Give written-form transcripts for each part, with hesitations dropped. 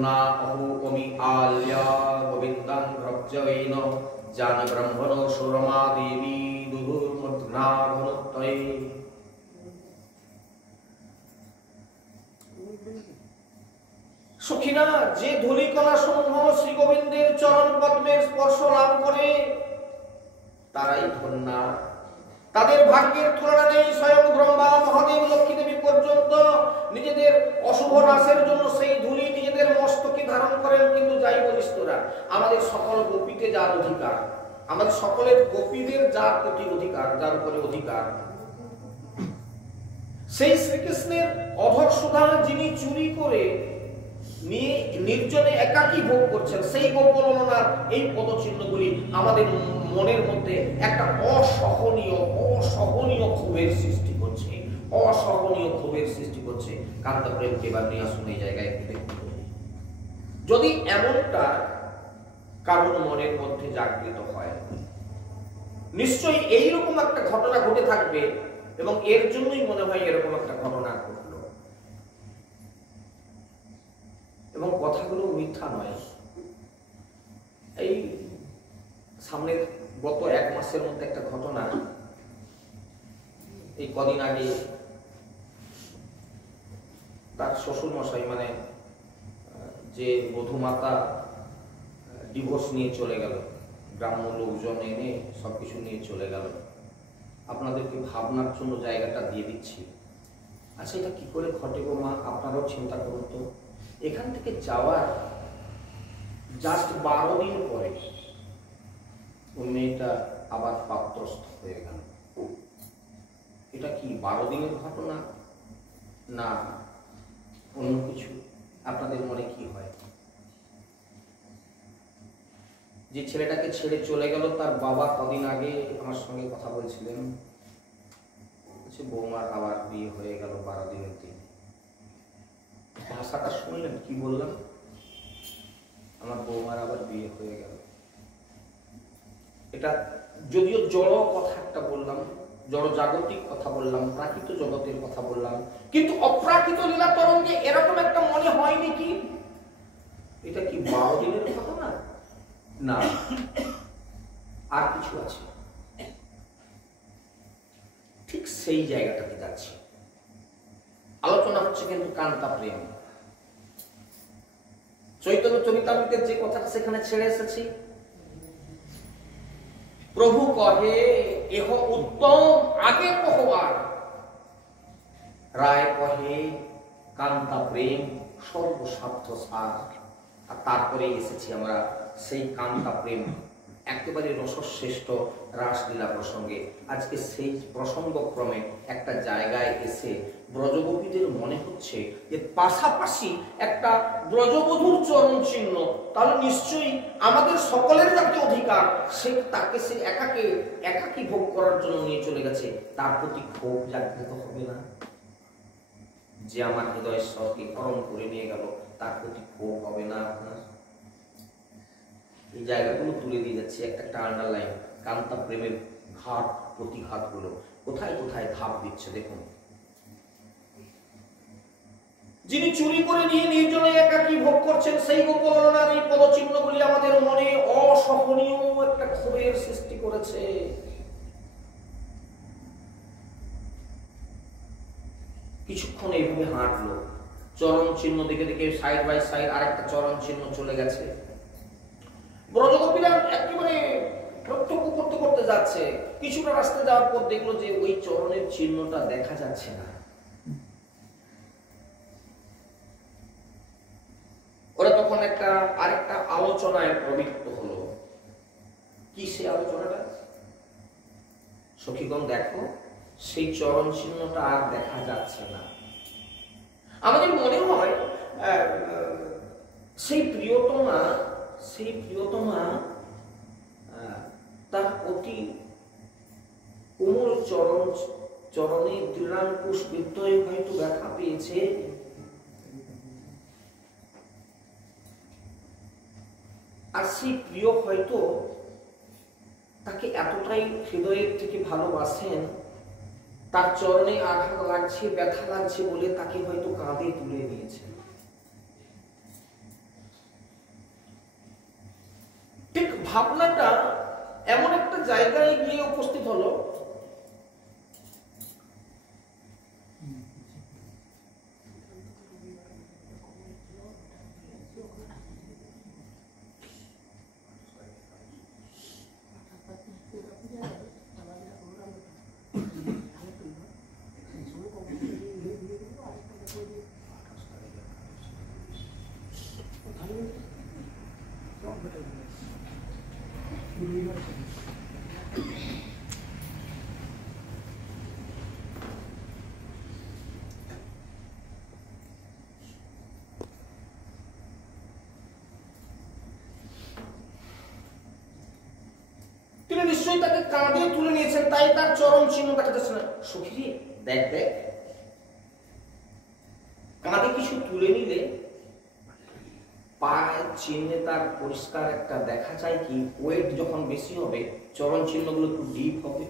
ना अहूपमि आल्या गोविन्दं भ्रजवेन जान ब्रह्मणो सुरमा देवी दुर्मूर्ध्ना धनुत्तये। सखीरा जे धूलिकणा সমূह श्री गोविंदेर चरण पद्मेर स्पर्श लाभ करे ताराई धन्या। তাদের ভাগ্যের তুলনা নেই। স্বয়ং ব্রহ্মা মহাদেব লক্ষ্মী দেবী পর্যন্ত নিজেদের অশুভ নাশের জন্য সেই ধূলি নিজেদের মস্তকে ধারণ করেন। কিন্তু যাই বলিস তোরা, আমাদের সকল গোপীতে যার অধিকার, আমাদের সকলের গোপীদের যার প্রতি অধিকার, যার উপরে অধিকার, সেই শ্রীকৃষ্ণের অধর সুধা যিনি চুরি করে নিয়ে নির্জনে একাকী ভোগ করছেন, সেই গোপলনার এই পদচিহ্নগুলি আমাদের মনের মধ্যে একটা অসহনীয় ক্ষোভের সৃষ্টি করছে, অসহনীয় ক্ষোভের সৃষ্টি করছে। কান্তা প্রেমকে এবার নিয়ে আসুন এই জায়গায় একটু দেখতে। যদি এমনটা কারোর মনের মধ্যে জাগৃত হয়, নিশ্চয়ই এইরকম একটা ঘটনা ঘটে থাকবে এবং এর জন্যই মনে হয় এরকম একটা ঘটনা ঘটলো। এবং কথাগুলো মিথ্যা নয়। এই সামনের গত এক মাসের মধ্যে একটা ঘটনা, এই কদিন আগে তার শ্বশুর মশাই মানে যে বধূমাতা ডিভোর্স নিয়ে চলে গেল, গ্রাম্য লোকজন এনে সবকিছু নিয়ে চলে গেল। আপনাদেরকে ভাবনার জন্য জায়গাটা দিয়ে দিচ্ছি। আচ্ছা, এটা কি করে ঘটে গো মা, আপনারাও চিন্তা করুন তো। এখান থেকে যাওয়ার জাস্ট 12 দিন পরে ওই মেয়েটা আবার পাত্রস্থ হয়ে গেল। এটা কি 12 দিনের ঘটনা না অন্য কিছু? আপনাদের মনে কি হয়? যে ছেলেটাকে ছেড়ে চলে গেল, তার বাবা কদিন আগে আমার সঙ্গে কথা বলছিলেন, বৌমার আবার বিয়ে হয়ে গেল 12 দিনের দিন। ভাষাটা শুনলেন কি বললাম? আমার বৌমার আবার বিয়ে হয়ে গেল। এটা যদিও জড় কথা একটা বললাম, জড় জাগতিক কথা বললাম, প্রাকৃত জগতের কথা বললাম, কিন্তু অপ্রাকৃত লীলা তরঙ্গে এরকম একটা মনে হয়নি কি এটা কি 12 দিনের ঘটনা? না, আর কিছু আছে। ঠিক সেই জায়গাটাতে যাচ্ছে। আলোচনা হচ্ছে কিন্তু কান্তা প্রেম। চৈতন্য চরিতামৃতের যে কথাটা সেখানে ছেড়ে এসেছি, প্রভু কহে এহ উত্তম আগে কহবার, রায় কহে কান্তা প্রেম সর্বস্বার্থ সার। আর তারপরে এসেছি আমরা সেই কান্তা প্রেম একেবারে রসশ্রেষ্ঠ রাসলীলা প্রসঙ্গে। আজকে সেই প্রসঙ্গক্রমে একটা জায়গায় এসে ব্রজগোপীদের মনে হচ্ছে যে পাশাপাশি একটা ব্রজবধূর চরণ চিহ্ন, তাহলে নিশ্চয়ই আমাদের সকলের যাতে অধিকার, সে তাকে সে একাকী ভোগ করার জন্য নিয়ে চলে গেছে, তার প্রতি ক্ষোভ জাগৃত হবে না? যে আমার হৃদয়েশ্বরকে হরণ করে নিয়ে গেল, তার প্রতি ক্ষোভ হবে না আপনার? এই জায়গাগুলো তুলে দিয়ে যাচ্ছে একটা আন্ডারলাইন। কান্তা প্রেমের ঘাট প্রতিঘাত গুলো কোথায় কোথায় ধাপ দিচ্ছে দেখুন। যিনি চুরি করে নিয়ে নির্জনে একাকী ভোগ করছেন, সেই গোপলনার এই পদচিহ্নগুলি আমাদের মনে অসহনীয় একটা ক্ষোভের সৃষ্টি করেছে। কিছুক্ষণ এইভাবে হাঁটলো, চরণ চিহ্ন দেখে দেখে সাইড বাই সাইড আরেকটা চরণ চিহ্ন চলে গেছে। ব্রজগোপীরা একেবারে প্রত্যক্ষ করতে করতে যাচ্ছে। কিছুটা রাস্তা যাওয়ার পর দেখলো যে ওই চরণের চিহ্নটা দেখা যাচ্ছে না। ওরা তখন আরেকটা আলোচনায় প্রবৃত্ত হলো। কি সেই আলোচনাটা? সখীগণ দেখো, সেই চরণ চিহ্নটা আর দেখা যাচ্ছে না। আমাদের মনে হয় সেই প্রিয়তমা তার অতি কোমল চরণে দৃঢ়াঙ্কুশ বিদ্যয় হয়তো ব্যথা পেয়েছে। আর সেই প্রিয় হয়তো তাকে এতটাই হৃদয়ের থেকে ভালোবাসেন, তার চরণে আঘাত লাগছে, ব্যথা লাগছে বলে তাকে হয়তো কাঁধে তুলে নিয়েছেন। ঠিক ভাবনাটা এমন একটা জায়গায় গিয়ে উপস্থিত হলো, তিনি নিশ্চয়ই তাকে কাঁধে তুলে নিয়েছেন, তাই তার চরণ চিহ্ন দেখা যাচ্ছে না। সখী দেখ দেখ, কাঁধে কিছু তুলে নিলে পায়ের চিহ্নে তার পরিষ্কার একটা দেখা যায় কি, ওয়েট যখন বেশি হবে চরণ চিহ্নগুলো একটু ডিপ হবে,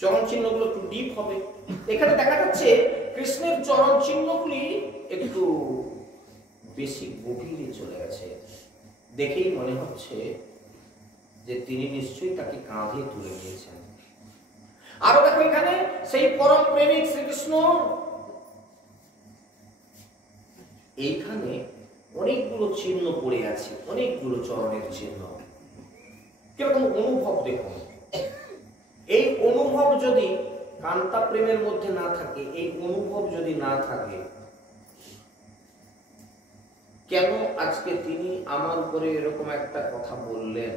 চরণ চিহ্নগুলো একটু ডিপ হবে। এখানে দেখা যাচ্ছে কৃষ্ণের চরণ চিহ্নগুলি একটু বেশি গভীরে চলে গেছে। দেখেই মনে হচ্ছে যে তিনি নিশ্চয়ই তাকে কাঁধে তুলে নিয়েছেন। আরো দেখো এখানে সেই পরম প্রেমিক শ্রীকৃষ্ণ, এইখানে অনেকগুলো চিহ্ন পড়ে আছে, অনেকগুলো চরণের চিহ্ন। কিরকম অনুভব দেখুন। এই অনুভব যদি কান্তা প্রেমের মধ্যে না থাকে, এই অনুভব যদি না থাকে, কেন আজকে তিনি আমার উপরে এরকম একটা কথা বললেন,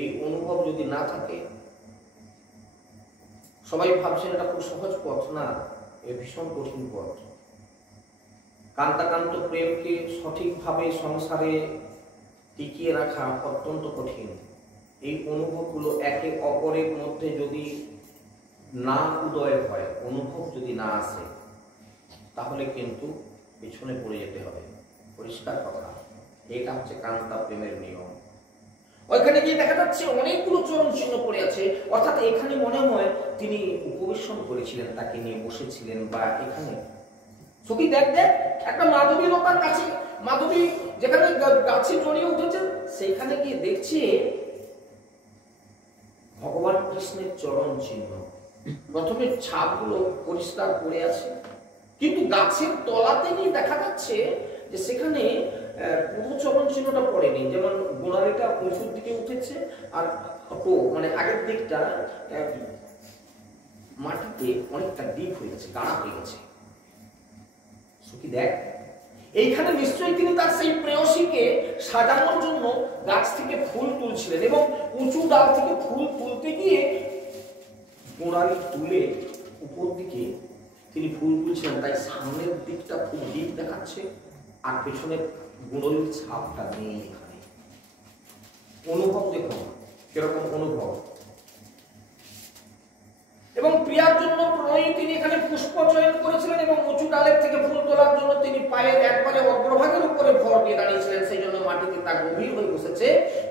এই অনুভব যদি না থাকে, সবাই ভাবছেন এটা খুব সহজ পথ, না, এ ভীষণ কঠিন পথ। কান্তাকান্ত প্রেমকে সঠিকভাবে সংসারে টিকিয়ে রাখা অত্যন্ত কঠিন। এই অনুভবগুলো একে অপরের মধ্যে যদি না উদয় হয়, অনুভব যদি না আসে, তাহলে কিন্তু পিছনে পড়ে যেতে হবে। পরিষ্কার কথা, এটা হচ্ছে কান্তা প্রেমের নিয়ম। ওইখানে গিয়ে দেখা যাচ্ছে অনেকগুলো চরণ চিহ্ন পড়ে আছে, অর্থাৎ এখানে মনে হয় তিনি উপবেশন করেছিলেন, তাকে নিয়ে বসেছিলেন, বা এখানে সখী দেখ দেখ, একটা মাধবী লতার কাছে, মাধবী যেখানে গাছে জড়িয়ে উঠেছে, সেখানে গিয়ে দেখছে ভগবান কৃষ্ণের চরণ চিহ্ন। প্রথমে ছাপগুলো পরিষ্কার পড়ে আছে, কিন্তু গাছের তলাতে গিয়ে দেখা যাচ্ছে যে সেখানে পুরো চরণ চিহ্নটা পড়েনি। যেমন গোড়ালিটা উঁচুর দিকে উঠেছে, আর মানে আগের দিকটা মাটিতে অনেকটা ডিপ হয়ে গেছে, গাঢ়া হয়ে গেছে। সখী দেখ, এইখানে নিশ্চয়ই তিনি তার সেই প্রেয়সীকে সাজানোর জন্য গাছ থেকে ফুল তুলছিলেন, এবং উঁচু ডাল থেকে ফুল তুলতে গিয়ে গোড়ালি তুলে উপর দিকে তিনি ফুল তুলছিলেন, তাই সামনের দিকটা খুব ডিপ দেখাচ্ছে, আর পেছনের গোড়ালির ছাপটা নেই। এখানে অনুভব দেখুন কিরকম অনুভব। এবং প্রিয়ার জন্য প্রণয়ী তিনি এখানে পুষ্প চয়ন করেছিলেন, এবং উঁচু ডালের থেকে ফুল তোলার জন্য তিনি পায়ের একবারে অগ্রভাগের উপরে ভর দিয়ে দাঁড়িয়েছিলেন, সেই জন্য মাটিতে তা গভীর হয়ে বসেছে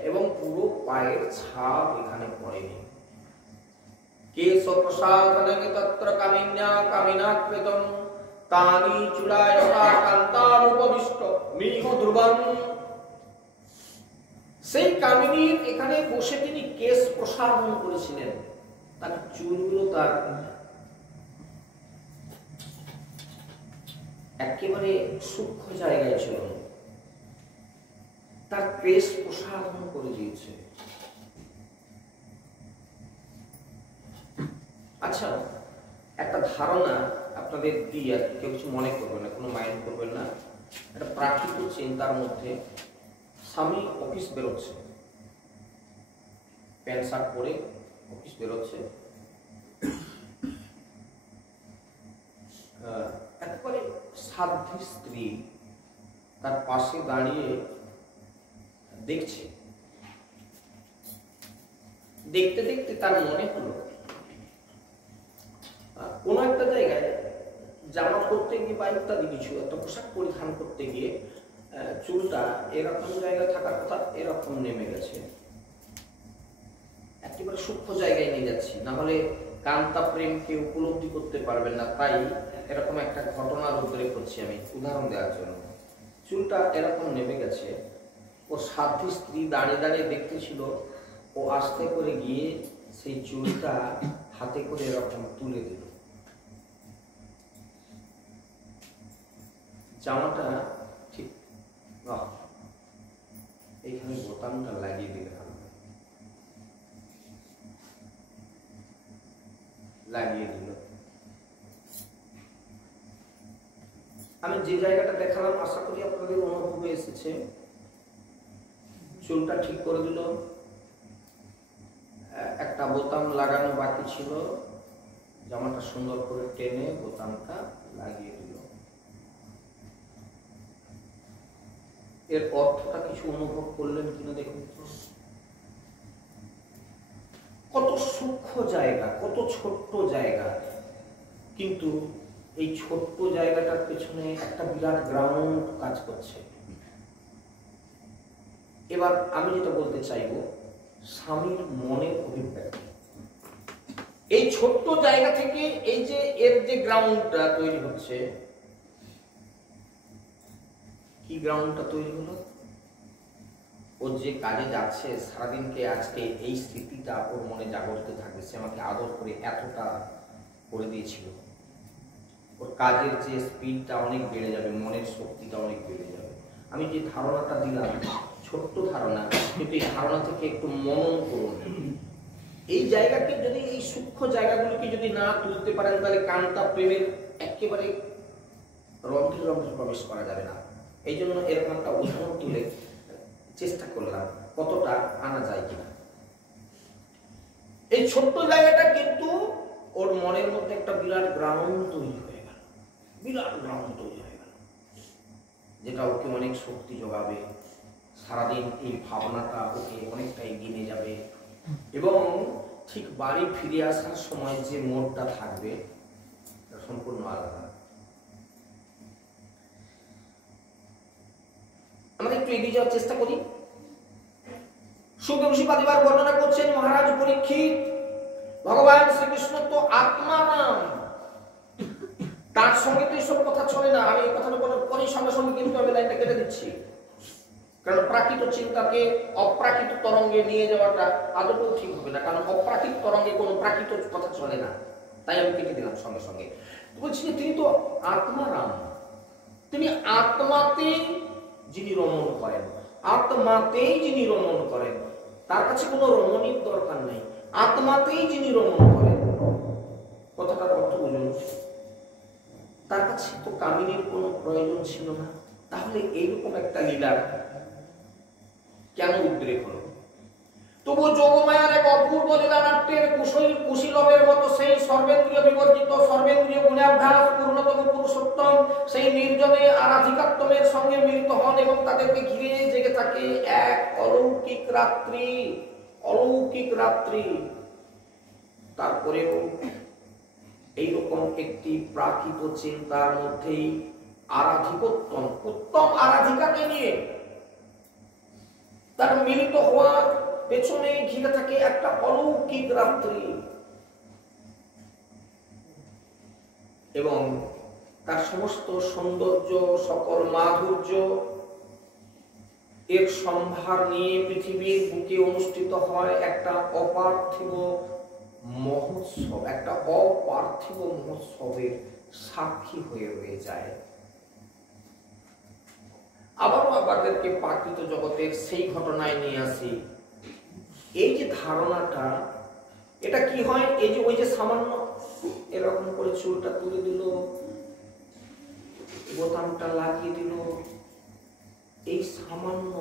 এবং পুরো পায়ের ছাপ এখানে পড়েনি। কেশ প্রসাদনে তত্র কামিন্যা কামিনাকৃতম তানি চূড়ায়তা কান্তামুপবিষ্ট মিহ ধ্রুবম। সেই কামিনীর এখানে বসে তিনি কেশ প্রসাদন করেছিলেন, তার চুলগুলো তার একেবারে সূক্ষ্ম জায়গায় ছিল, তার কেশ প্রসাদন করে দিয়েছে। আচ্ছা, একটা ধারণা আপনাদের দিই, আর কেউ কিছু মনে করবেন না, কোনো মাইন্ড করবেন না। একটা প্রাকৃত চিন্তার মধ্যে স্বামী অফিস বেরোচ্ছে, প্যান্ট শার্ট পরে অফিস বেরোচ্ছে, একবারে সাধ্বী স্ত্রী তার পাশে দাঁড়িয়ে দেখছে। দেখতে দেখতে তার মনে হলো কোন একটা জায়গায় জামা পরতে গিয়ে বা ইত্যাদি কিছু একটা পোশাক পরিধান করতে গিয়ে চুলটা এরকম জায়গায় থাকার কথা এরকম নেমে গেছে, একেবারে সূক্ষ্ম জায়গায় নিয়ে যাচ্ছি, না হলে কান্তা প্রেমকে উপলব্ধি করতে পারবেন না। তাই এরকম একটা ঘটনার উদ্রেক করছি আমি উদাহরণ দেওয়ার জন্য। চুলটা এরকম নেমে গেছে, ও সাধ্যী স্ত্রী দাঁড়িয়ে দাঁড়িয়ে দেখতেছিল, ও আস্তে করে গিয়ে সেই চুলটা হাতে করে এরকম তুলে দিল। জামাটা ঠিক এইখানে বোতামটা লাগিয়ে দিলে লাগিয়ে দিল। আমি যে জায়গাটা দেখালাম আশা করি আপনাদের অনুভবে এসেছে। চুলটা ঠিক করে দিল, একটা বোতাম লাগানো বাকি ছিল, জামাটা সুন্দর করে টেনে বোতামটা লাগিয়ে দিল। এর অর্থটা কিছু অনুভব করলেন কিনা দেখুন। কত সূক্ষ্ম জায়গা, কত ছোট্ট জায়গা, কিন্তু এই ছোট্ট জায়গাটার পেছনে একটা বিরাট গ্রাউন্ড কাজ করছে। এবার আমি যেটা বলতে চাইব, স্বামীর মনের অভিব্যক্তি এই ছোট্ট জায়গা থেকে এই যে এর যে গ্রাউন্ডটা তৈরি হচ্ছে, কি গ্রাউন্ডটা তৈরি হলো? ও যে কাজে যাচ্ছে সারাদিনকে, আজকে এই স্মৃতিটা ওর মনে জাগরিত থাকবে, সে আমাকে আদর করে এতটা করে দিয়েছিল। ওর কাজের যে স্পিডটা অনেক বেড়ে যাবে, মনের শক্তিটা অনেক বেড়ে যাবে। আমি যে ধারণাটা দিলাম ছোট্ট ধারণা, কিন্তু এই ধারণা থেকে একটু মনন করুন। এই জায়গাকে যদি, এই সূক্ষ্ম জায়গাগুলোকে যদি না তুলতে পারেন, তাহলে কান্তা প্রেমের একেবারে রন্ধ্রে রন্ধ্রে প্রবেশ করা যাবে না। এই জন্য এরকম একটা উদাহরণ তুলে চেষ্টা করলাম কতটা আনা যায় কিনা। এই ছোট্ট জায়গাটা কিন্তু ওর মনের মধ্যে একটা বিরাট গ্রাউন্ড তৈরি হয়ে গেল, বিরাট গ্রাউন্ড তৈরি হয়ে গেল, যেটা ওকে অনেক শক্তি যোগাবে। সারাদিন এই ভাবনাটা ওকে অনেকটা এগিয়ে নিয়ে যাবে, এবং ঠিক বাড়ি ফিরে আসার সময় যে মোড়টা থাকবে সম্পূর্ণ আলাদা। আমরা একটু এগিয়ে যাওয়ার চেষ্টা করি। সুখদেব ঋষি এবার বর্ণনা করছেন, মহারাজ পরীক্ষিত, ভগবান শ্রীকৃষ্ণ তো আত্মা নাম, তার সঙ্গে তো এসব কথা চলে না। আমি এই কথাটা বলার পরেই সঙ্গে সঙ্গে কিন্তু আমি লাইনটা কেটে দিচ্ছি, কারণ প্রাকৃত চিন্তাকে অপ্রাকৃত তরঙ্গে নিয়ে যাওয়াটা আদৌ ঠিক হবে না, কারণ অপ্রাকৃত তরঙ্গে কোনো প্রাকৃত কথা চলে না, তাই আমি কেটে দিলাম সঙ্গে সঙ্গে। বলছি যে তিনি তো আত্মারাম, তিনি আত্মাতেই যিনি রমণ করেন, আত্মাতেই যিনি রমণ করেন, তার কাছে কোনো রমণীর দরকার নেই, আত্মাতেই যিনি রমণ করেন। কথাটার অর্থ বুঝুন, তার কাছে তো কামিনীর কোনো প্রয়োজন ছিল না, তাহলে এইরকম একটা লীলার কেন উদ্রেক হলো? তবু যোগমায়ার এক অপূর্ব লীলানাট্যের কুশীলবের মতো সেই সর্বেন্দ্রিয় বিবর্জিত, সর্বেন্দ্রিয় গুণাভ্যাস পূর্ণতম পুরুষোত্তম সেই নির্জনে আরাধিকাত্মের সঙ্গে মিলিত হন, এবং তাদেরকে ঘিরে জেগে থাকে এক অলৌকিক রাত্রি, অলৌকিক রাত্রি। তারপরেও এইরকম একটি প্রাকৃত চিন্তার মধ্যেই আরাধিকোত্তম, উত্তম আরাধিকাকে নিয়ে তার মিলিত হওয়ার পেছনে ঘিরে থাকে একটা অলৌকিক রাত্রি, এবং তার সমস্ত সৌন্দর্য, সকল মাধুর্য এর সম্ভার নিয়ে পৃথিবীর বুকে অনুষ্ঠিত হয় একটা অপার্থিব মহোৎসব, একটা অপার্থিব মহোৎসবের সাক্ষী হয়ে রয়ে যায়। আবারও আমাদেরকে প্রাকৃত জগতের সেই ঘটনায় নিয়ে আসি। এই যে ধারণাটা, এটা কি হয়, এই যে ওই যে সামান্য এরকম করে চুলটা তুলে দিল, বোতামটা লাগিয়ে দিল, এই সামান্য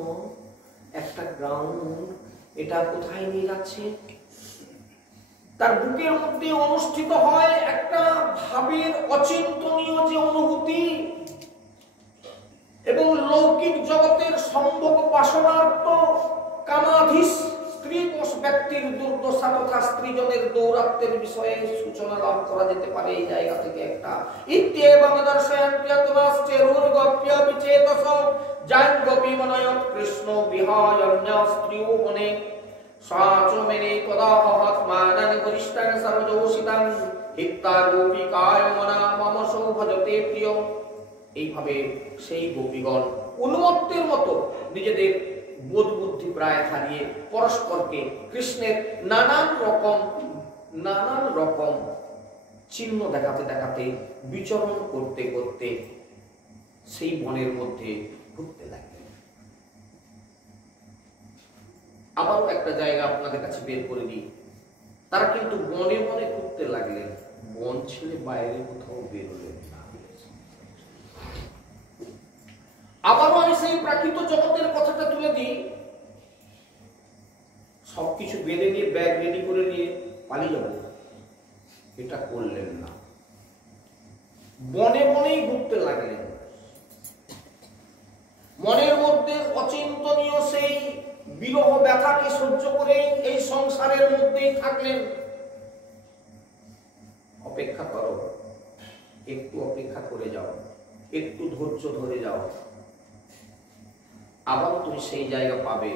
একটা গ্রাউন্ড এটা কোথায় নিয়ে যাচ্ছে? তার বুকের মধ্যে অনুষ্ঠিত হয় একটা ভাবের অচিন্তনীয় যে অনুভূতি, এবং লৌকিক জগতের সম্ভোগ বাসনার্থ কামাধীশ স্ত্রীকোষ ব্যক্তির দুর্দশা তথা স্ত্রীজনের দৌরাত্মের বিষয়ে সূচনা লাভ করা যেতে পারে এই জায়গা থেকে। একটা ইত্যেবং দর্শয়ন্ত্যতমাশ্চেরুর্গপ্য বিচেতস জাগ্গপি মনয়ৎ কৃষ্ণ বিহায়ন্য স্ত্রিয়ো বনে সাচমেনে কদাহৎমানং বরিষ্ঠং সর্বজোষিতং হিত্তা গোপিকায় মনা মম সৌভজতে প্রিয়। এইভাবে সেই গোপীগণ উন্মত্তের মতো নিজেদের বোধ বুদ্ধি প্রায় হারিয়ে পরস্পরকে কৃষ্ণের নানান রকম চিহ্ন দেখাতে দেখাতে বিচরণ করতে করতে সেই বনের মধ্যে ঘুরতে লাগলেন। আবারও একটা জায়গা আপনাদের কাছে বের করে দিই, তারা কিন্তু বনে বনে ঘুরতে লাগলেন, বন ছেড়ে বাইরে কোথাও বেরোলেন না। আবারও আমি সেই প্রাকৃত জগতের কথাটা তুলে দিই, সবকিছু বেঁধে নিয়ে ব্যাগ রেডি করে নিয়ে পালিয়ে যাব, এটা করলেন না, বনে বনেই ঘুরতে লাগলেন। মনের মধ্যে অচিন্তনীয় সেই বিরহ ব্যথাকে সহ্য করেই এই সংসারের মধ্যেই থাকলেন। অপেক্ষা করো, একটু অপেক্ষা করে যাও, একটু ধৈর্য ধরে যাও, আবার তুমি সেই জায়গা পাবে।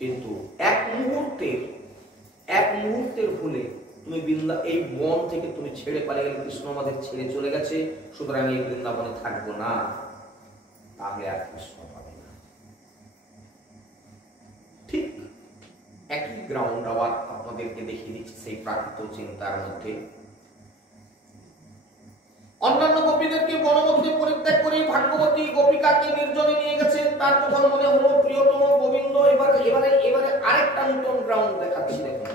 কিন্তু এক মুহূর্তের ভুলে তুমি এই বন থেকে তুমি ছেড়ে পালিয়ে গেলে, কৃষ্ণ আমাদের ছেড়ে চলে গেছে, সুতরাং এই বৃন্দাবনে থাকবো না, তাহলে আর কৃষ্ণ পাবে না। ঠিক একই গ্রাউন্ড আবার আপনাদেরকে দেখিয়ে দিচ্ছি সেই প্রাকৃত চিন্তার মধ্যে। অন্যান্য গোপীদেরকে বনমধ্যে পরিত্যাগ করে ভাগ্যবতী গোপিকাকে নির্জনে নিয়ে গেছেন, তার কথা মনে হলো প্রিয়তম গোবিন্দ। এবারে আরেকটা নতুন গ্রাউন্ড দেখাচ্ছি। দেখুন,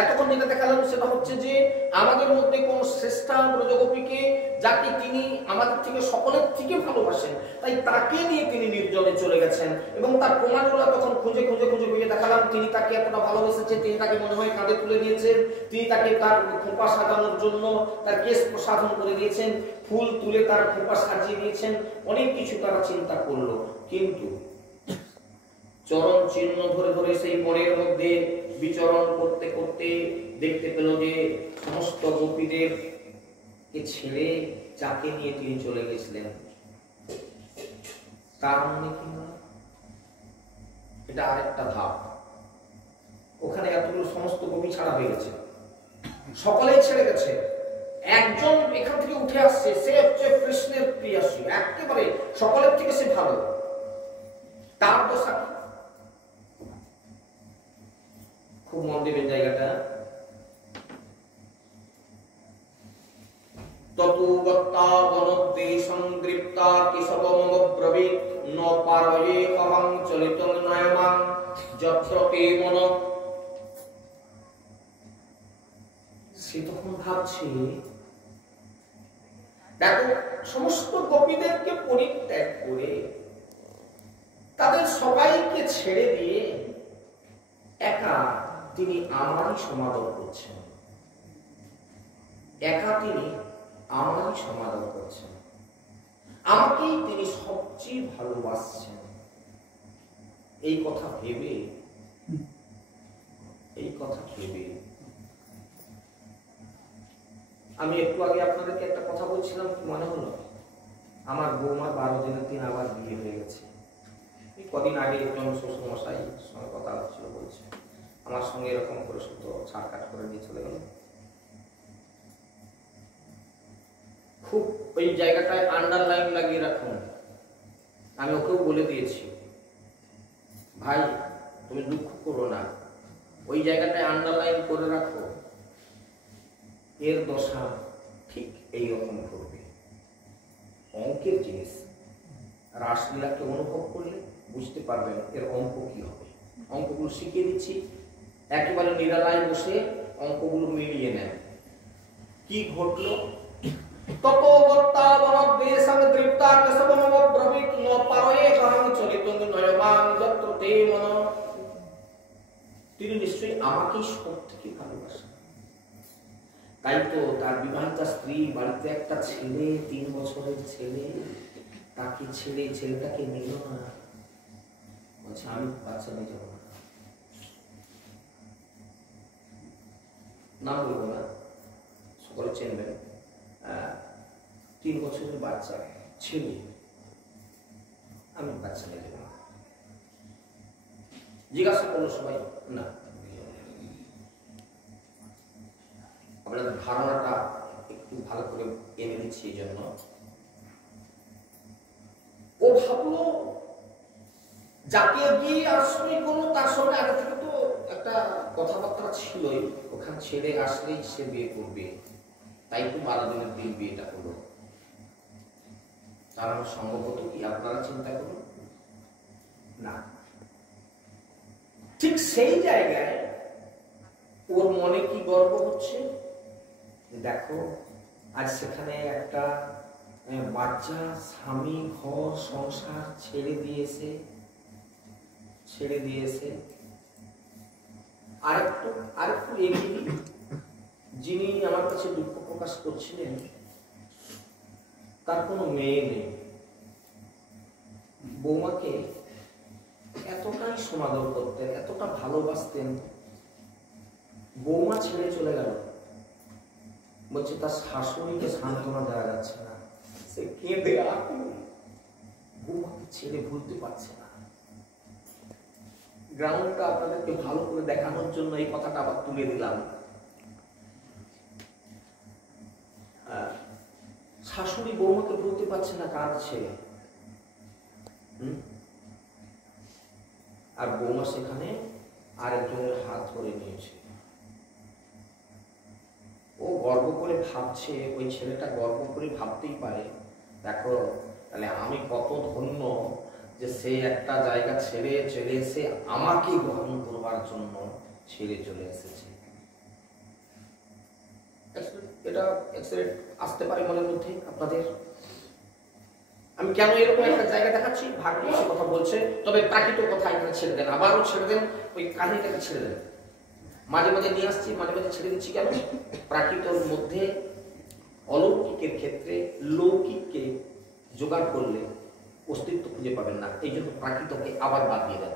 এতক্ষণ যেটা দেখালাম সেটা হচ্ছে যে আমাদের মধ্যে কোন শ্রেষ্ঠা ব্রজগোপীকে, যাকে তিনি আমাদের থেকে সকলের থেকে ভালোবাসেন, তাই তাকে নিয়ে তিনি নির্জনে চলে গেছেন। এবং তার প্রমাণগুলো তখন খুঁজে দেখালাম। তিনি তাকে এতটা ভালোবেসেছেন, তিনি তাকে মনে হয় কাঁধে তুলে নিয়েছেন, তিনি তাকে তার খোঁপা সাজানোর জন্য তার কেশ প্রসাধন করে দিয়েছেন, ফুল তুলে তার খোঁপা সাজিয়ে দিয়েছেন, অনেক কিছু তারা চিন্তা করলো। কিন্তু চরণ চিহ্ন ধরে ধরে সেই বনের মধ্যে বিচরণ করতে করতে দেখতে পেল যে সমস্ত গোপীদের ছেড়ে যাকে নিয়ে তিনি চলে গেছিলেন, তার মনে কি না, এটা আরেকটা ধাপ। ওখানে এতগুলো সমস্ত গোপী ছাড়া হয়ে গেছে, সকলেই ছেড়ে গেছে, একজন এখান থেকে উঠে আসছে, সে হচ্ছে কৃষ্ণের প্রিয়াসী, একেবারে সকলের থেকে সে ভালো, তার দশা কি? খুব মন দেবেন জায়গাটা। ততুগত্তা বনদ্দে সংগৃপ্তা কেশবমব্রবীত ন পারয়ে অহং চলিতং নয়মাং যত্র তে মন। সে তখন ভাবছে, দেখো সমস্ত গোপীদেরকে পরিত্যাগ করে তাদের সবাইকে ছেড়ে দিয়ে একা তিনি আমারই সমাদর করছেন, একা তিনি আমারই সমাদর করছেন, আমাকেই তিনি সবচেয়ে ভালোবাসছেন। এই কথা ভেবে আমি একটু আগে আপনাদেরকে একটা কথা বলছিলাম, কি মনে হলো, আমার বৌমার 12 দিনের দিন আবার বিয়ে হয়ে গেছে। কদিন আগে একজন শ্বশুর মশাই সঙ্গে কথা হচ্ছিল, বলছে আমার সঙ্গে এরকম করে শুধু ছাড় কাট করে দিয়ে চলে গেল। খুব ওই জায়গাটায় আন্ডারলাইন লাগিয়ে রাখুন। আমি ওকেও বলে দিয়েছি, ভাই তুমি দুঃখ করো না, ওই জায়গাটায় আন্ডারলাইন করে রাখো, এর দশা ঠিক এইরকম করবে। অঙ্কের জিনিস, রাসলীলাকে অনুভব করলে বুঝতে পারবেন এর অঙ্ক কি হবে। অঙ্কগুলো শিখিয়ে দিচ্ছি, একেবারে নিরালায় বসে অঙ্কগুলো মিলিয়ে নেন। কি ঘটলো? ততগত্তা বনদ্দে সংগৃপ্তা কেশবমব্রবীত ন পারয়ে অহং চলিতং নয়মাং যত্র তে মন। তিনি নিশ্চয়ই আমাকেই সব থেকে ভালোবাসেন, তাই তো তার বিবাহিতা স্ত্রী, বাড়িতে একটা ছেলে, 3 বছরের ছেলে, তাকে ছেড়ে ছেলেটাকে নিল না, বলছে আমি বাচ্চা নিয়ে যাবো না। নাম বলবো না, সকলে চেনবেন। 3 বছরের বাচ্চা ছেলে, আমি বাচ্চা নিয়ে যাবো না। জিজ্ঞাসা করলো সবাই, না। আপনাদের ধারণাটা একটু ভালো করে এনে দিচ্ছি। এই জন্য ও ভাবলো যাকে বিয়ে আশ্রয় করলো তার সঙ্গে আগে থেকে তো একটা কথাবার্তা ছিলই, ওখানে ছেড়ে আসলেই সে বিয়ে করবে, তাই তো 12 দিনের দিন বিয়েটা করলো। তার সম্ভবত কি আপনারা চিন্তা করুন না। ঠিক সেই জায়গায় ওর মনে কি গর্ব হচ্ছে, দেখো আজ সেখানে একটা বাচ্চা স্বামী ঘর সংসার ছেড়ে দিয়েছে। আরেকটু এগিয়ে যিনি আমার কাছে দুঃখ প্রকাশ করছিলেন, তার কোনো মেয়ে নেই, বৌমাকে এতটাই সমাদর করতেন, এতটা ভালোবাসতেন, বৌমা ছেড়ে চলে গেল, বলছে তার শাশুড়িকে সান্ত্বনা দেওয়া যাচ্ছে না, সে কেঁদে বৌমাকে ছেড়ে ভুলতে পারছে না। গ্রাউন্ডটা আপনাদেরকে ভালো করে দেখানোর জন্য এই কথাটা আবার তুলে দিলাম। শাশুড়ি বৌমাকে ভুলতে পারছে না, কাঁদছে, আর বৌমা সেখানে আরেকজনের হাত ধরে নিয়েছে। ও গর্ব করে ভাবছে, ওই ছেলেটা গর্ব করে ভাবতেই পারে, দেখো তাহলে আমি কত ধন্য যে সে একটা জায়গা ছেড়ে চলে এসে আমাকে গ্রহণ করবার জন্য ছেড়ে চলে এসেছে। এটা আসতে পারে মনের মধ্যে আপনাদের। আমি কেন এরকম একটা জায়গা দেখাচ্ছি, ভাগ্য সে কথা বলছে, তবে প্রাকৃত কথা এখানে ছেড়ে দেন, আবারও ছেড়ে দেন, ওই কাহিনীটাকে ছেড়ে দেন। মাঝে মাঝে নিয়ে আসছি, মাঝে মাঝে ছেড়ে দিচ্ছি। কেন? প্রাকৃতর মধ্যে অলৌকিকের ক্ষেত্রে লৌকিককে জোগাড় করলে অস্তিত্ব খুঁজে পাবেন না, এই জন্য প্রাকৃতকে আবার বাদ দিয়ে দেন।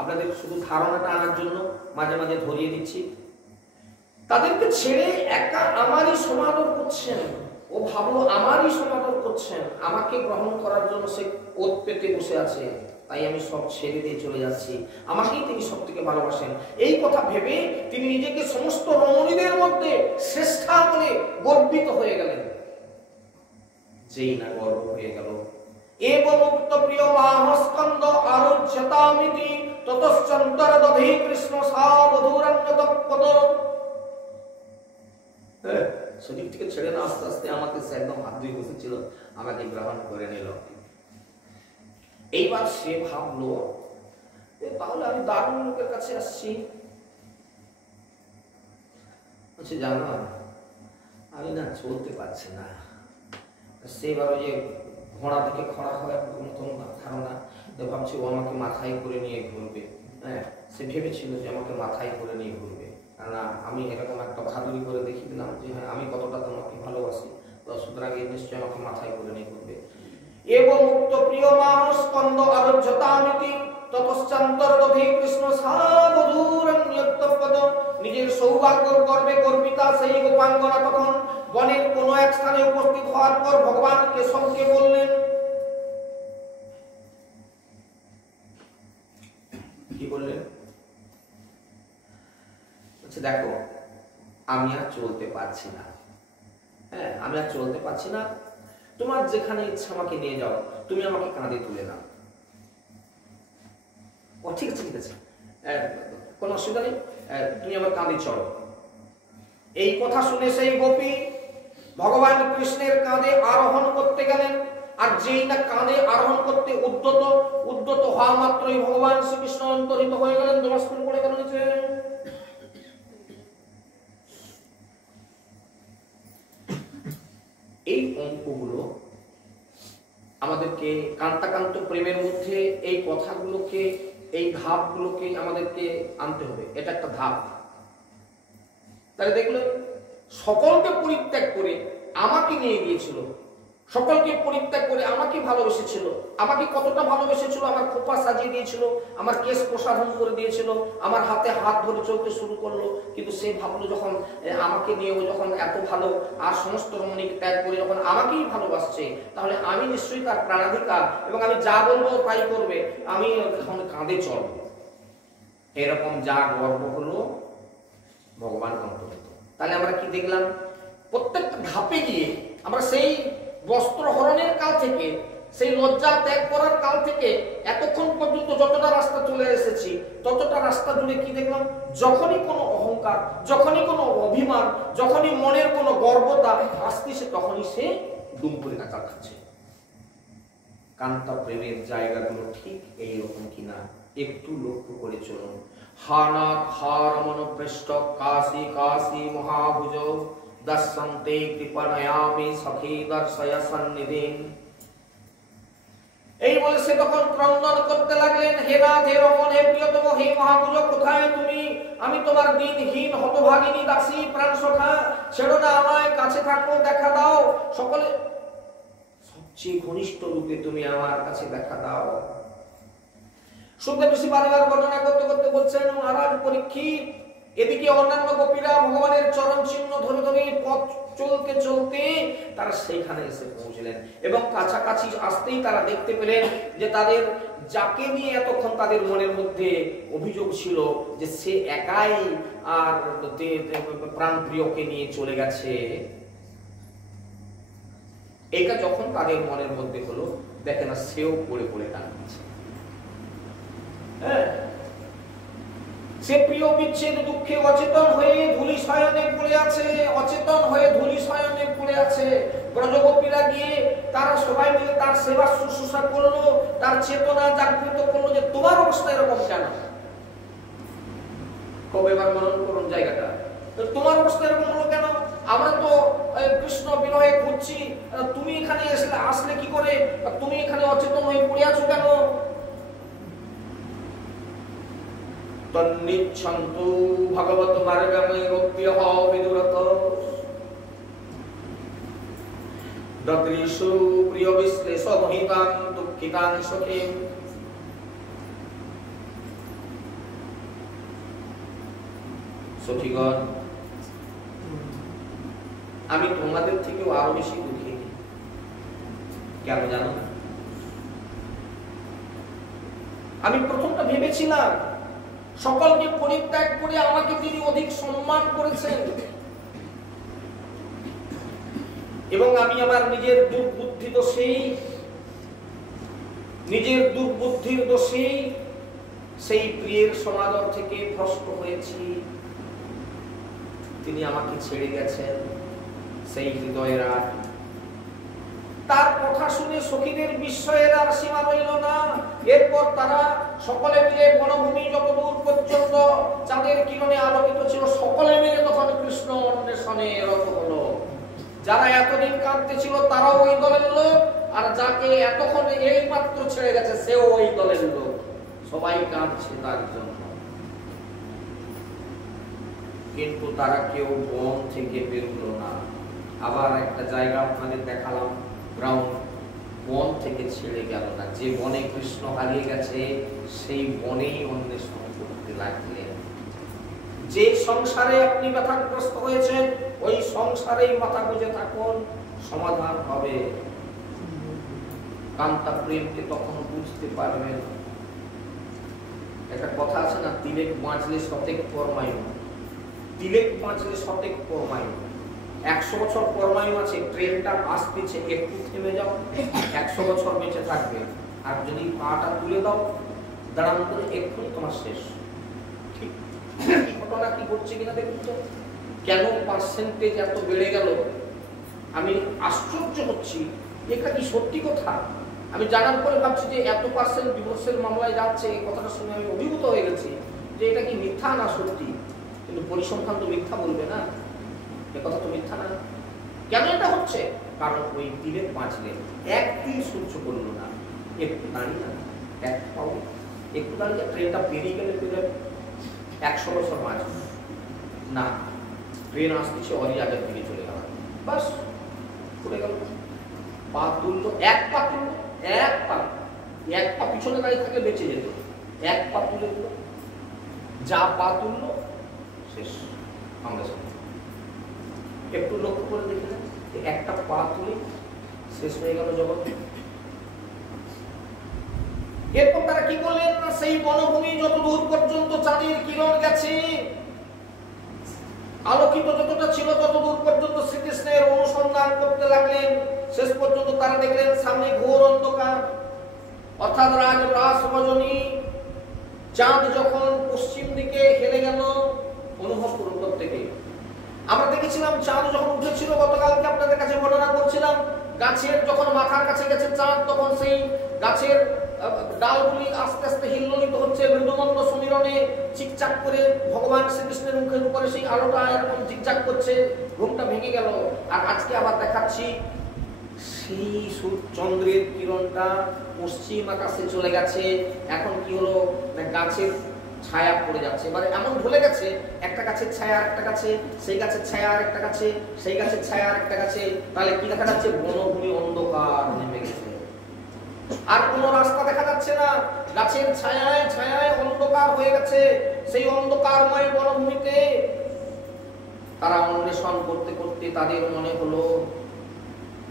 আপনাদের শুধু ধারণাটা আনার জন্য মাঝে মাঝে ধরিয়ে দিচ্ছি। তাদেরকে ছেড়ে একা আমারই সমাদর করছেন, ও ভাবলো আমারই সমাদর করছেন, আমাকে গ্রহণ করার জন্য সে ওত পেতে বসে আছে, তাই আমি সব ছেড়ে দিয়ে চলে যাচ্ছি, আমাকেই তিনি সব থেকে ভালোবাসেন। এই কথা ভেবে তিনি নিজেকে সমস্ত রমণীদের মধ্যে শ্রেষ্ঠা বলে গর্বিত হয়ে গেলেন। যেই না গর্ব হয়ে গেল, এবং মুক্ত প্রিয় মাহস্কন্দ আরোচ্যতামিতি ততশ্চন্তর দধি কৃষ্ণ সাবধূরণ্যতপদ। শরীর থেকে ছেড়ে না আস্তে আস্তে আমাকে সে একদম হাত ধুয়ে বসেছিল, আমাকে গ্রহণ করে নিল। এইবার সে ভাবলো তাহলে আমি দারুণ লোকের কাছে আসছি, জানো আমি না চলতে পারছি না। সেভাবে যে ঘোড়া থেকে খড়া হয় নতুন ধারণা, ভাবছি ও আমাকে মাথায় করে নিয়ে ঘুরবে। হ্যাঁ, সে ভেবেছিল যে আমাকে মাথায় করে নিয়ে ঘুরবে, না আমি এরকম একটা বাহাদুরি করে দেখিয়ে দিলাম যে হ্যাঁ আমি কতটা তোমাকে ভালোবাসি, তো সুতরাং এই নিশ্চয়ই আমাকে মাথায় করে নিয়ে ঘুরবে। এবং মুক্ত প্রিয় মানুষ স্কন্দ আরোজ্যতামিতি ততশ্চান্তরদধি কৃষ্ণ সাবধূরণ্যতপদ। নিজের সৌভাগ্য গর্বে গর্বিতা সেই গোপাঙ্গনা তখন বনের কোন এক স্থানে উপস্থিত হওয়ার পর ভগবান কেশবকে বললেন, কি বললেন? দেখো আমি আর চলতে পারছি না, হ্যাঁ আমি আর চলতে পারছি না, তোমার যেখানে ইচ্ছা আমাকে নিয়ে যাও, তুমি আমাকে কাঁধে তুলে নাও। ও ঠিক আছে ঠিক আছে, কোনো অসুবিধা নেই, তুমি আমার কাঁধে চড়ো। এই কথা শুনে সেই গোপী ভগবান কৃষ্ণের কাঁধে আরোহণ করতে গেলেন, আর যেই না কাঁধে আরোহণ করতে উদ্যত হওয়া মাত্রই ভগবান শ্রীকৃষ্ণ অন্তরিত হয়ে গেলেন, নমস্কার করে গেলেন। এই অঙ্কগুলো আমাদেরকে কান্তাকান্ত প্রেমের মধ্যে এই কথাগুলোকে, এই ধাপগুলোকে আমাদেরকে আনতে হবে। এটা একটা ধাপ। তাহলে দেখলেন সকলকে পরিত্যাগ করে আমাকে নিয়ে গিয়েছিল, সকলকে পরিত্যাগ করে আমাকে ভালোবেসেছিল, আমাকে কতটা ভালোবেসেছিল, আমার খোপা সাজিয়ে দিয়েছিল, আমার কেশ প্রসাধন করে দিয়েছিল, আমার হাতে হাত ধরে চলতে শুরু করলো। কিন্তু সে ভাবলো যখন আমাকে নিয়েও যখন এত ভালো আর সমস্ত রমণীকে ত্যাগ করে যখন আমাকেই ভালোবাসছে, তাহলে আমি নিশ্চয়ই তার প্রাণাধিকার এবং আমি যা বলবো তাই করবে, আমি এখন কাঁধে চলবো। এরকম যা গর্ব হলো ভগবান অন্তর্হিত। তাহলে আমরা কি দেখলাম? প্রত্যেকটা ধাপে গিয়ে আমরা সেই বস্ত্র হরণের কাল থেকে, সেই লজ্জা ত্যাগ করার কাল থেকে এতক্ষণ পর্যন্ত যতটা রাস্তা চলে এসেছি ততটা রাস্তা জুড়ে কি দেখলাম, যখনই কোনো অহংকার, যখনই কোনো অভিমান, যখনই মনের কোনো গর্বতা আসতেছে তখনই সে দুম করে টাকা খাচ্ছে। কান্তা প্রেমের জায়গাগুলো ঠিক এইরকম কিনা একটু লক্ষ্য করে চলুন। হানাথ হার মনোপৃষ্ট কাশী কাশী মহাভুজ দর্শন্তে কৃপণয়ামি সখী দর্শয় সন্নিধিন। এই বলে সে তখন ক্রন্দন করতে লাগলেন, হে নাথ, হে রমণ, হে প্রিয়তম, হে মহাভুজ, কোথায় তুমি? আমি তোমার দিনহীন হতভাগিনী দাসী প্রাণ সখা, ছেড়ো না আমায়, কাছে থাকো, দেখা দাও, সকলে সবচেয়ে ঘনিষ্ঠ রূপে তুমি আমার কাছে দেখা দাও। সুখদেব ঋষি বারবার বর্ণনা করতে করতে বলছেন, মহারাজ পরীক্ষিত, এদিকে অন্যান্য গোপীরা ভগবানের চরণ চিহ্ন ধরে ধরে পথ চলতে চলতে তারা সেইখানে এসে পৌঁছলেন এবং কাছাকাছি আসতেই তারা দেখতে পেলেন যে তাদের যাকে নিয়ে এতক্ষণ তাদের মনের মধ্যে অভিযোগ ছিল যে সে একাই আর প্রাণপ্রিয়কে নিয়ে চলে গেছে, এটা যখন তাদের মনের মধ্যে হলো, দেখে না সেও পড়ে পড়ে কাঁদছে। সে প্রিয় বিচ্ছেদ দুঃখে অচেতন হয়ে ধূলি শয়নে পড়ে আছে, অচেতন হয়ে ধূলি শয়নে পড়ে আছে। ব্রজগোপীরা গিয়ে তারা সবাই মিলে তার সেবা শুশ্রূষা করলো, তার চেতনা জাগৃত করলো যে তোমার অবস্থা এরকম কেন। কবে এবার মনন করুন জায়গাটা, তোমার অবস্থা এরকম হলো কেন? আমরা তো কৃষ্ণ বিরহে খুঁজছি, তুমি এখানে আসলে কি করে? তুমি এখানে অচেতন হয়ে পড়ে আছো কেন? তন্নিচ্ছন্তু ভগবত মার্গমে রোপ্যহ বিদুরত দদৃশু প্রিয় বিশ্লেষ মহিতাং দুঃখিতাং সখীম। সখীগণ, আমি তোমাদের থেকেও আরো বেশি দুঃখী। কেন জানো? আমি প্রথমটা ভেবেছিলাম সকলকে পরিত্যাগ করে আমাকে তিনি অধিক সম্মান করেছেন এবং আমি আমার নিজের দুর্বুদ্ধির দোষেই সেই প্রিয়ের সমাদর থেকে ভ্রষ্ট হয়েছি। তিনি আমাকে ছেড়ে গেছেন সেই হৃদয়ের আর। তার কথা শুনে সখীদের বিস্ময়ের আর সীমা রইল না। এরপর তারা সকলে মিলে বনভূমি যতদূর পর্যন্ত চাঁদের কিরণে আলোকিত ছিল, সকলে মিলে তখন কৃষ্ণ অন্বেষণে রত হলো। যারা এতদিন কাঁদতে ছিল তারাও ওই দলের লোক, আর যাকে এতক্ষণ এই মাত্র ছেড়ে গেছে সেও ওই দলের লোক। সবাই কাঁদছে তার জন্য। কিন্তু তারা কেউ বন থেকে বেরোলো না। আবার একটা জায়গা আপনাদের দেখালাম, গ্রাউন্ড, বন থেকে ছেড়ে গেল না। যে বনে কৃষ্ণ হারিয়ে গেছে সেই বনেই অন্বেষণ করতে লাগলেন। যে সংসারে আপনি ব্যথাগ্রস্ত হয়েছেন ওই সংসারেই মাথা গুঁজে থাকুন, সমাধান হবে। কান্তা প্রেমকে তখন বুঝতে পারবেন। একটা কথা আছে না, তিলেক বাঁচলে শতেক পরমায়ু। তিলেক বাঁচলে শতেক পরমায়ু। 100 বছর পরমায়ু আছে, ট্রেনটা আসতেছে, একটু থেমে যাও, 100 বছর বেঁচে থাকবে। আর যদি পাটা তুলে দাও দাঁড়ান করে, এক্ষুনি তোমার শেষ। ঠিক ঘটনা কি ঘটছে কিনা দেখুন তো। কেন পার্সেন্টেজ এত বেড়ে গেল আমি আশ্চর্য হচ্ছি। এটা কি সত্যি কথা? আমি জানার পরে ভাবছি যে এত পার্সেন্ট ডিভোর্সের মামলায় যাচ্ছে, এই কথাটা শুনে আমি অভিভূত হয়ে গেছি যে এটা কি মিথ্যা না সত্যি। কিন্তু পরিসংখ্যান তো মিথ্যা বলবে না, কথা তো মিথ্যা না। কেন এটা হচ্ছে? কারণ ওই তিলেক বাঁচলেন, এক তিল সহ্য করলো না, একটু দাঁড়িয়ে না, এক পাও একটু দাঁড়িয়ে ট্রেনটা বেরিয়ে গেলে 100 বছর বাঁচবে না। ট্রেন আসতেছে, অরি আগের দিকে চলে গেল, বাস পড়ে গেল। পা তুললো, এক পা তুললো, এক পা পিছনে দাঁড়িয়ে থাকলে বেঁচে যেত, এক পা তুলে দিল, যা পা তুললো শেষ। আমরা একটু লক্ষ্য করে দেখলেন একটা পা তুলে শেষ হয়ে গেল জগৎ। এরপর তারা কি করলেন না, সেই বনভূমি যত দূর পর্যন্ত চাঁদের কিরণ গেছে, আলোকিত যতটা ছিল তত দূর পর্যন্ত শ্রীকৃষ্ণের অনুসন্ধান করতে লাগলেন। শেষ পর্যন্ত তারা দেখলেন সামনে ঘোর অন্ধকার, অর্থাৎ রাস রজনী চাঁদ যখন পশ্চিম দিকে হেলে গেল, অনুভব করুন প্রত্যেকে। আমরা দেখেছিলাম চাঁদ যখন উঠেছিল, গতকালকে আপনাদের কাছে বর্ণনা করছিলাম, গাছের যখন মাথার কাছে গেছে চাঁদ, তখন সেই গাছের ডালগুলি আস্তে আস্তে হিল্লোলিত হচ্ছে, মৃদুমন্দ সমীরণে চিকচাক করে ভগবান শ্রীকৃষ্ণের মুখের উপরে সেই আলোটা এরকম চিকচাক করছে, ঘুমটা ভেঙে গেল। আর আজকে আবার দেখাচ্ছি সেই চন্দ্রের কিরণটা পশ্চিম আকাশে চলে গেছে। এখন কি হলো, গাছের ছায়া পড়ে যাচ্ছে, এবারে এমন ঢলে গেছে, একটা গাছের ছায়া আর একটা গাছে, সেই গাছের ছায়া আর একটা গাছে, সেই গাছের ছায়া আর একটা গাছে। তাহলে কি দেখা যাচ্ছে, বনভূমি অন্ধকার নেমে গেছে, আর কোনো রাস্তা দেখা যাচ্ছে না, গাছের ছায়ায় ছায়ায় অন্ধকার হয়ে গেছে। সেই অন্ধকারময় বনভূমিতে তারা অন্বেষণ করতে করতে তাদের মনে হলো,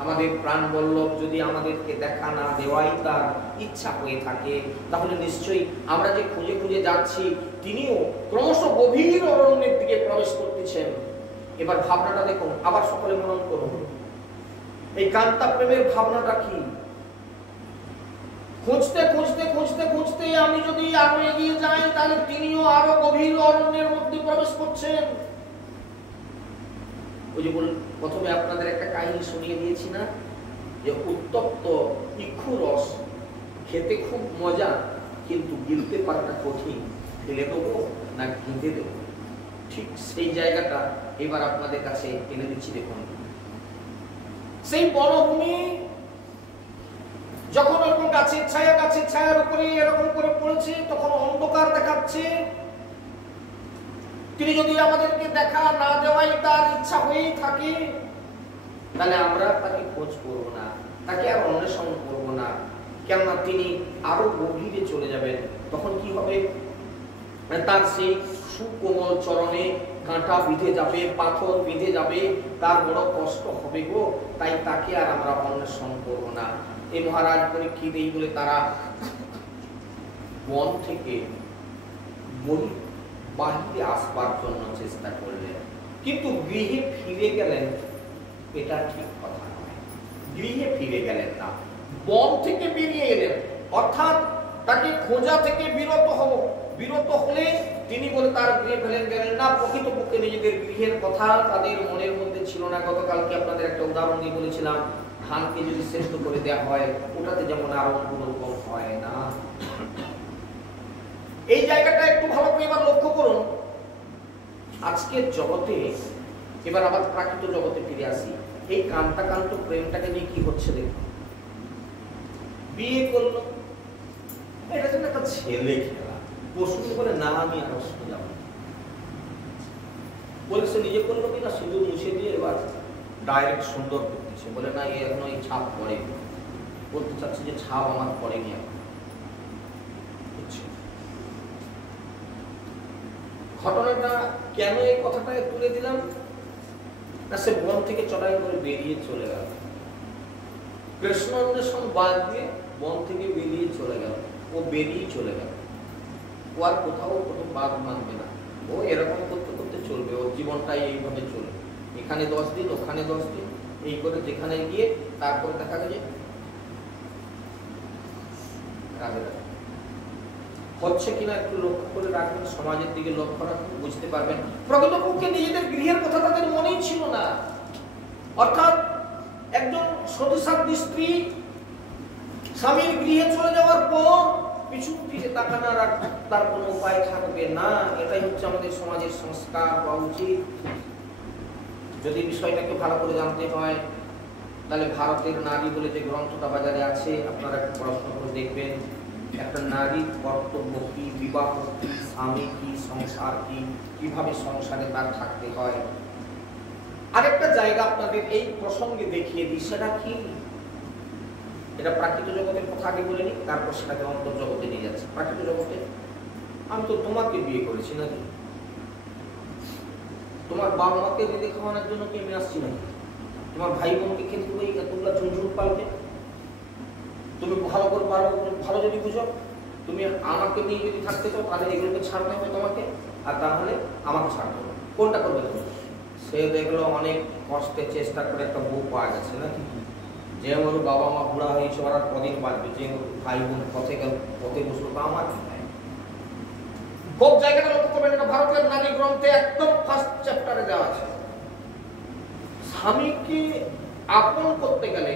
আমাদের প্রাণ বল্লভ যদি আমাদেরকে দেখা না দেওয়াই তার ইচ্ছা হয়ে থাকে, তাহলে নিশ্চয়ই আমরা যে খুঁজে খুঁজে যাচ্ছি, তিনিও ক্রমশ গভীর অরণ্যের দিকে প্রবেশ করতেছেন। এবার ভাবনাটা দেখুন, আবার সকলে মনন করুন, এই কান্তা প্রেমের ভাবনাটা কি। খুঁজতে খুঁজতে খুঁজতে খুঁজতে আমি যদি আরো এগিয়ে যাই, তাহলে তিনিও আরো গভীর অরণ্যের মধ্যে প্রবেশ করছেন। ওই যে বলুন, প্রথমে আপনাদের একটা কাহিনী শুনিয়ে দিয়েছি না, যে উত্তপ্ত ইক্ষু রস খেতে খুব মজা, কিন্তু গিলতে পারাটা কঠিন, ফেলে দেবো না গিলতে দেবো, ঠিক সেই জায়গাটা এবার আপনাদের কাছে এনে দিচ্ছি। দেখুন, সেই বনভূমি যখন এরকম গাছের ছায়ার উপরে এরকম করে পড়েছে, তখন অন্ধকার দেখাচ্ছে। তিনি যদি আমাদেরকে দেখা না দেওয়াই তার ইচ্ছা হয়েই থাকে, তাহলে আমরা তাকে খোঁজ করব না, তাকে আর অন্বেষণ করব না, কেননা তিনি আরো গভীরে চলে যাবেন। তখন কি হবে, তার সেই সুকোমল চরণে কাঁটা বিঁধে যাবে, পাথর বিঁধে যাবে, তার বড় কষ্ট হবে গো, তাই তাকে আর আমরা অন্বেষণ করব না। এই মহারাজ পরীক্ষিত এই বলে তারা বন থেকে বাহিরে আসবার জন্য চেষ্টা করলেন, কিন্তু গৃহে ফিরে গেলেন, এটা ঠিক কথা নয়। গৃহে ফিরে গেলেন না, বন থেকে বেরিয়ে এলেন, অর্থাৎ তাকে খোঁজা থেকে বিরত হলে তিনি বলে তার গৃহে ফেলেন গেলেন না। প্রকৃতপক্ষে নিজেদের গৃহের কথা তাদের মনের মধ্যে ছিল না। গতকালকে আপনাদের একটা উদাহরণ দিয়ে বলেছিলাম, ধানকে যদি শ্রেষ্ঠ করে দেওয়া হয়, ওটাতে যেমন আরো অন্যরকম হয় না। এই জায়গাটা একটু ভালো করে এবার লক্ষ্য করুন। আজকের জগতে, এবার আবার প্রাকৃত জগতে ফিরে আসি, এই কান্তাকান্ত প্রেমটাকে নিয়ে কি হচ্ছে দেখুন। বিয়ে করলো, এটা যেন একটা ছেলে খেলা, পশু বলে না আমি আর অসুখ যাব বলে সে নিজে করলো কিনা, শুধু মুছে দিয়ে এবার ডাইরেক্ট সুন্দর করতেছে, বলে না এখনো এই ছাপ পড়ে, বলতে চাচ্ছি যে ছাপ আমার পড়েনি এখন। ঘটনাটা কেন এই কথাটা তুলে দিলাম না, সে বন থেকে চড়াই করে বেরিয়ে চলে গেল, কৃষ্ণ অন্বেষণ বাদ দিয়ে বন থেকে বেরিয়ে চলে গেল, ও বেরিয়ে চলে গেল, ও আর কোথাও কোনো বাদ মানবে না, ও এরকম করতে করতে চলবে, ওর জীবনটাই এইভাবে চলবে, এখানে 10 দিন ওখানে 10 দিন এই করে, যেখানে গিয়ে তারপর দেখা গেছে রাধে রাধে হচ্ছে কিনা একটু লক্ষ্য করে রাখবেন, সমাজের দিকে লক্ষ্য রাখবেন, বুঝতে পারবেন প্রকৃতপক্ষে নিজেদের গৃহের কথা তাদের মনেই ছিল না। অর্থাৎ একজন সতীসাধ্বী স্ত্রী স্বামীর গৃহে চলে যাওয়ার পর পিছু ফিরে তাকানোর আর তার কোনো উপায় থাকবে না। এটাই হচ্ছে আমাদের সমাজের সংস্কার হওয়া উচিত। যদি বিষয়টাকে ভালো করে জানতে হয়, তাহলে ভারতের নারী বলে যে গ্রন্থটা বাজারে আছে, আপনারা একটু পড়াশোনা করে দেখবেন। একটা নারীর কর্তব্য কি, বিবাহ কি, স্বামী কি, সংসার কি, কিভাবে সংসারে তার থাকতে হয়। আরেকটা জায়গা আপনাদের এই প্রসঙ্গে দেখিয়ে দিই, সেটা কি, এটা প্রাকৃত জগতের কথা আগে বলে নি, তারপর সেটাকে অন্তর্জগতে নিয়ে যাচ্ছে। প্রাকৃত জগতে আমি তো তোমাকে বিয়ে করেছি নাকি, তোমার বাবা মাকে রেঁধে খাওয়ানোর জন্য কি আমি আসছি নাকি, তোমার ভাই বোনকে খেতে বই তোমরা ঝুনঝুন পালকে, তুমি ভালো করে ভালো যদি বুঝো, তুমি আমাকে নিয়ে যদি থাকতে চাও, তাহলে এগুলোকে ছাড়তে হবে তোমাকে, আর তাহলে আমাকে ছাড়তে হবে। কোনটা করবে তুমি? সে দেখলো অনেক কষ্টে চেষ্টা করে একটা বউ পাওয়া গেছে নাকি, যে ওর বাবা মা বুড়া হয়েছে, ওরা কদিন বাঁচবে, যে ভাই বোন পথে বসলো, বা আমার কি ভাই খুব জায়গাটা লক্ষ্য করবেন, এটা ভারতের নারী গ্রন্থে একদম ফার্স্ট চ্যাপ্টারে দেওয়া আছে। স্বামীকে আপন করতে গেলে,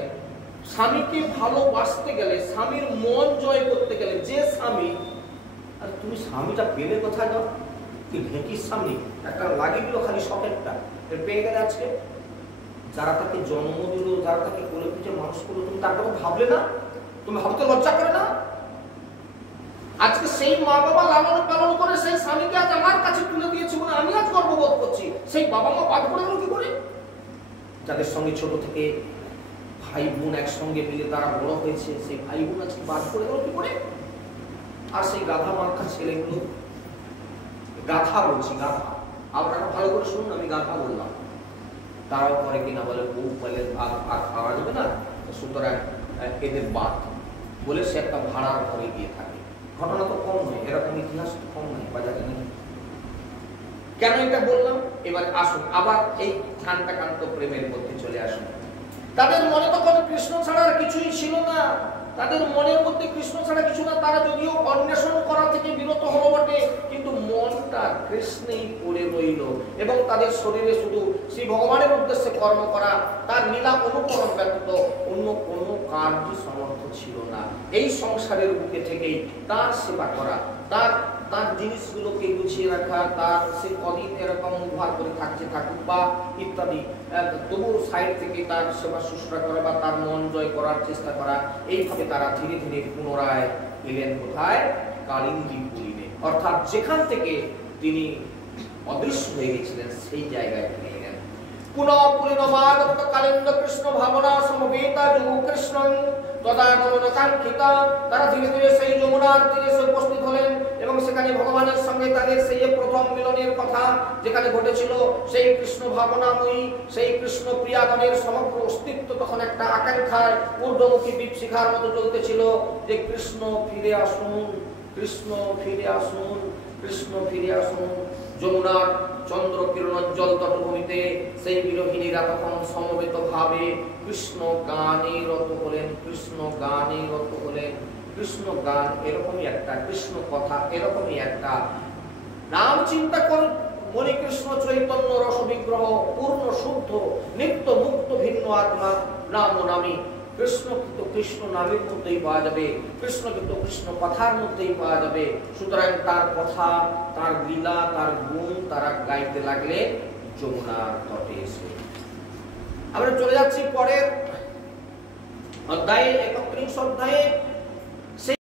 স্বামীকে ভালোবাসতে গেলে, স্বামীর মন জয় করতে গেলে, যে স্বামী, আর তুমি স্বামীটা পেলে কোথায় দাও? কি ঢেঁকির স্বামী একটা লাগিয়ে দিল খালি শখেরটা পেয়ে গেলে। আজকে যারা তাকে জন্ম দিল, যারা তাকে কোলে পিঠে মানুষ করলো, তুমি তার কথা ভাবলে না? তুমি ভাবতে লজ্জা করে না? আজকে সেই মা বাবা লালন পালন করে সেই স্বামীকে আজ আমার কাছে তুলে দিয়েছি বলে আমি আজ গর্ববোধ করছি। সেই বাবা মা বাদ করে গেল কি করে? যাদের সঙ্গে ছোট থেকে ভাই বোন একসঙ্গে মিলে তারা বড় হয়েছে, সেই ভাই বোন আজকে বাদ করে গেল কি করে? আর সেই গাধা মার্কা ছেলেগুলো, গাধা বলছি, গাধা, আপনারা ভালো করে শুনুন, আমি গাধা বললাম, তারাও করে কিনা বলে বউ বলে ভাত খাওয়া যাবে না, সুতরাং এদের বাদ বলে সে একটা ভাড়ার ঘরে গিয়ে থাকে। ঘটনা তো কম নয়, এরকম ইতিহাস তো কম নয় বাজারে নাকি। কেন এটা বললাম? এবার আসুন আবার এই কান্ত প্রেমের মধ্যে চলে আসুন। তাদের মনে তো কোনো কৃষ্ণ ছাড়া আর কিছুই ছিল না, তাদের মনের মধ্যে কৃষ্ণ ছাড়া কিছু না। তারা যদিও অন্বেষণ করা থেকে বিরত হলো বটে, কিন্তু মনটা কৃষ্ণেই পড়ে রইল এবং তাদের শরীরে শুধু শ্রী ভগবানের উদ্দেশ্যে কর্ম করা, তার লীলা অনুকরণ ব্যতীত অন্য কোনো কার্য সমর্থ ছিল না। এই সংসারের বুকে থেকেই তার সেবা করা, তার তার জিনিসগুলোকে গুছিয়ে রাখা, তার সে কদিন এরকম ব্যবহার করে থাকছে থাকুক বা ইত্যাদি, তবুও সাইড থেকে তার সেবা শুশ্রূষা করা বা তার মন জয় করার চেষ্টা করা। এইভাবে তারা ধীরে ধীরে পুনরায় এলেন কোথায়? কালিন্দী পুরীতে, অর্থাৎ যেখান থেকে তিনি অদৃশ্য হয়ে গেছিলেন সেই জায়গায় তিনি এলেন। পুনঃ পুলিনমাগত কালিন্দ কৃষ্ণ ভাবনা সমবেতা যোগ কৃষ্ণ তদাগমন কাঙ্ক্ষিতা। তারা ধীরে ধীরে সেই যমুনার তীরে উপস্থিত হলেন এবং সেখানে ভগবানের সঙ্গে তাদের সেই প্রথম মিলনের কথা যেখানে ঘটেছিল, সেই কৃষ্ণ ভাবনাময়ী, সেই কৃষ্ণ প্রিয়াগণের সমগ্র অস্তিত্ব তখন একটা আকাঙ্ক্ষায় ঊর্ধ্বমুখী দীপশিখার মতো চলতেছিল যে কৃষ্ণ ফিরে আসুন, কৃষ্ণ ফিরে আসুন, কৃষ্ণ ফিরে আসুন। যমুনার চন্দ্র কিরণোজ্জ্বল তটভূমিতে সেই বিরোহিনীরা তখন সমবেত ভাবে কৃষ্ণ গানে রত হলেন, কৃষ্ণ গানে রত হলেন। কৃষ্ণ গান এরকমই একটা, কৃষ্ণ কথা এরকমই একটা। নাম চিন্তা করুন, মনে কৃষ্ণ চৈতন্য রস বিগ্রহ, পূর্ণ শুদ্ধ নিত্য মুক্ত ভিন্ন আত্মা নাম নামী। কৃষ্ণ কিন্তু কৃষ্ণ নামের মধ্যেই পাওয়া যাবে, কৃষ্ণ কিন্তু কৃষ্ণ কথার মধ্যেই পাওয়া যাবে। সুতরাং তার কথা, তার লীলা, তার গুণ তারা গাইতে লাগলে যমুনার তটে এসে। আমরা চলে যাচ্ছি পরের অধ্যায়ে, 31 অধ্যায়ে।